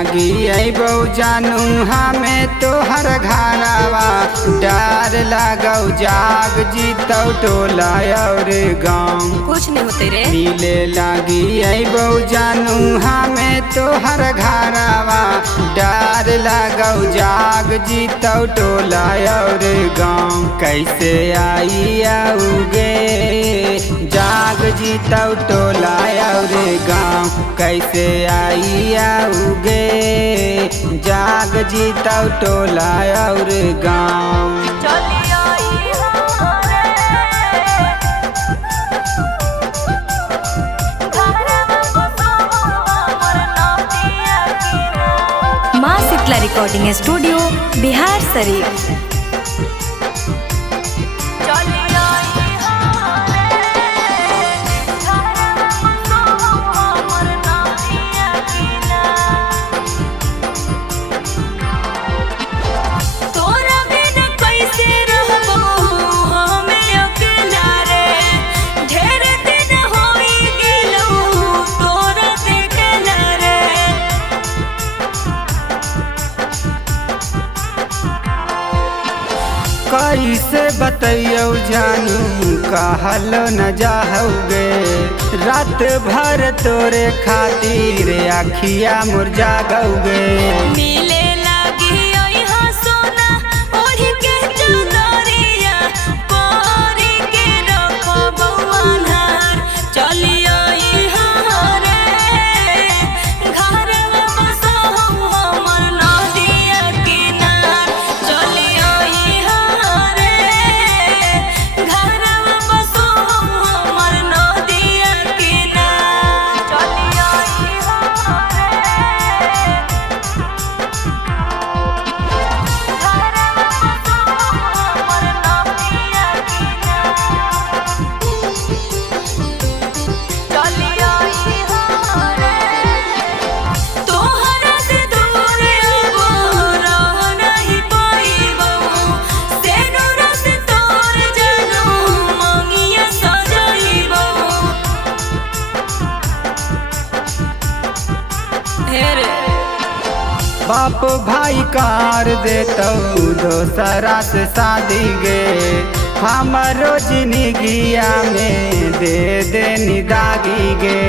लागी अबो जानू हमें तोहर घरवा डर लगौ जाग जीतौ टोला और गाँव। कुछ नहीं होते रे। मिले लागी अबो जानू हमें तोहर घरवा डर लगौ जाग जीतौ टोला और गाँव। कैसे आई आओगे जाग जीतौ टोला और गाँव। कैसे आई आओगे जाग जीतौ टोला और गाँव। माँ शीतला रिकॉर्डिंग स्टूडियो बिहार शरीफ। कैसे बतैयो जानू कहलो न जाओगे रात भर तोरे खातिर अखिया मुरझा गौगे। मिले लागी यहाँ सोना ओढ़ के चदरिया कोरी के रखो बउआनार। चलियो यहाँ रे घर में बसो हमर नदिया किनार। चलियो यहाँ रे घर में बसो हमर नदिया किनार। चलियो यहाँ बाप भाई कार देतौ दोसरा से शादी गे। हमरो जिंदगिया में दे दे निदागी गे।